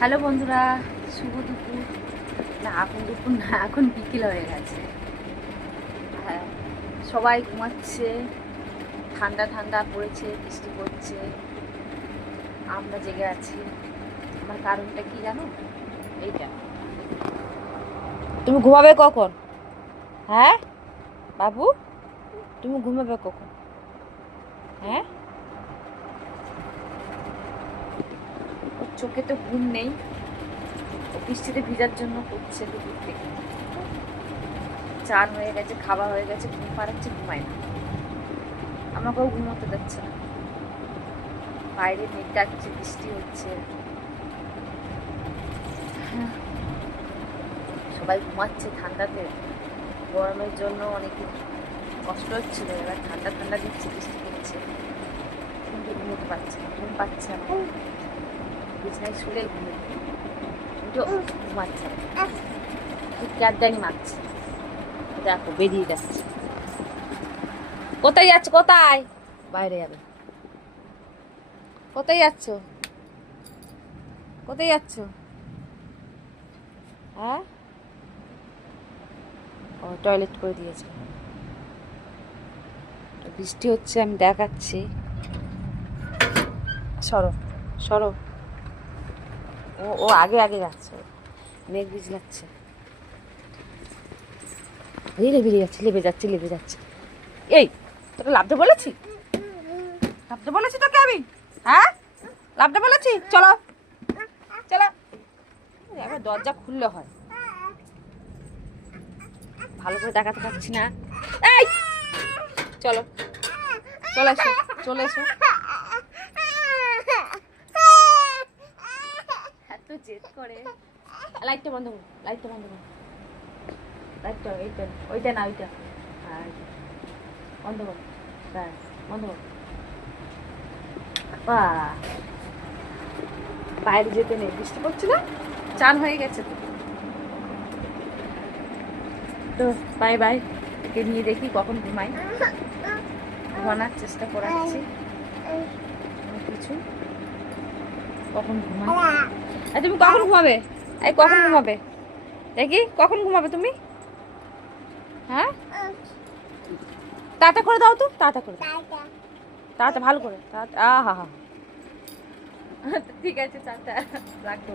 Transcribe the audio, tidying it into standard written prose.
Hello বন্ধুরা, শুভ দুপুর। না এখন দুপুর না, এখন বিকেল হয়ে গেছে। হ্যাঁ, সবাই ঘুমাচ্ছে, ঠান্ডা ঠান্ডা পড়েছে, বৃষ্টি পড়ছে, আমরা জেগে আছি। আমার কারণটা কি জানো? এইটা, তুমি ঘুমাবে কখন? হ্যাঁ বাবু, তুমি ঘুমাবে কখন? হ্যাঁ, ওর চোখে তো ঘুম নেই, ও বৃষ্টিতে ভিজার জন্য করছে দুপুর থেকে। চান হয়ে গেছে, খাওয়া হয়ে গেছে, ঘুম পাড়াচ্ছে, ঘুমায় না। আমাকেও ঘুমোতে দিচ্ছে না। বাইরে মেঘ ডাকছে, বৃষ্টি হচ্ছে, সবাই ঘুমাচ্ছে ঠান্ডাতে। গরমের জন্য অনেকে কষ্ট হচ্ছিল, এবার ঠান্ডা ঠান্ডা দিচ্ছে, বৃষ্টি দিচ্ছে, কিন্তু ঘুমোতে পারছে না, ঘুম পাচ্ছে না। বিছানায় শুলে ঘুমে, কিন্তু ঘুমাচ্ছে না, ক্যাবদানি মারছে। দেখো বেরিয়ে যাচ্ছে। কোথায় যাচ্ছে? কোথায়? বাইরে যাবে। কোথায় যাচ্ছ? কোথায় যাচ্ছ? হ্যাঁ, ও টয়লেট করে দিয়েছে। বৃষ্টি হচ্ছে, আমি দেখাচ্ছি। সরো সরো, ও ও আগে আগে যাচ্ছে, মেঘ বিজলাচ্ছে। ধীরে বেরিয়ে যাচ্ছে, লেবে যাচ্ছে, লেবে যাচ্ছে। এই, তোকে লাভতে বলেছি? লাভতে বলেছি তোকে আমি? হ্যাঁ, লাভতে বলেছি? চলো চলো। এবার দরজা খুললে হয়, ভালো করে দেখাতে পারছি না। এই চলো, চলে এসো, চলে এসো। এত জেদ করে। লাইটটা বন্ধ করো, লাইটটা বন্ধ করো, লাইটটা এইটা, ওইটা না ওইটা। আর বন্ধ করো, ব্যাস বন্ধ করো। বাহ, বাইরে যেতে নেই, বৃষ্টি পড়ছে না, চান হয়ে গেছে তো। তো বাই বাই, একে নিয়ে দেখি কখন ঘুমাই, ঘুমানোর চেষ্টা করাচ্ছি। কিছু কখন ঘুমাই? আর তুমি কখন ঘুমাবে? এই কখন ঘুমাবে দেখি, কখন ঘুমাবে তুমি? হ্যাঁ, তাড়াতাড়ি করে দাও তো, তাড়াতাড়ি করে দাও, তাড়াতাড়ি ভালো করে, তাড়াতাড়ি। আহা হা, ঠিক আছে, টাটা, রাখো।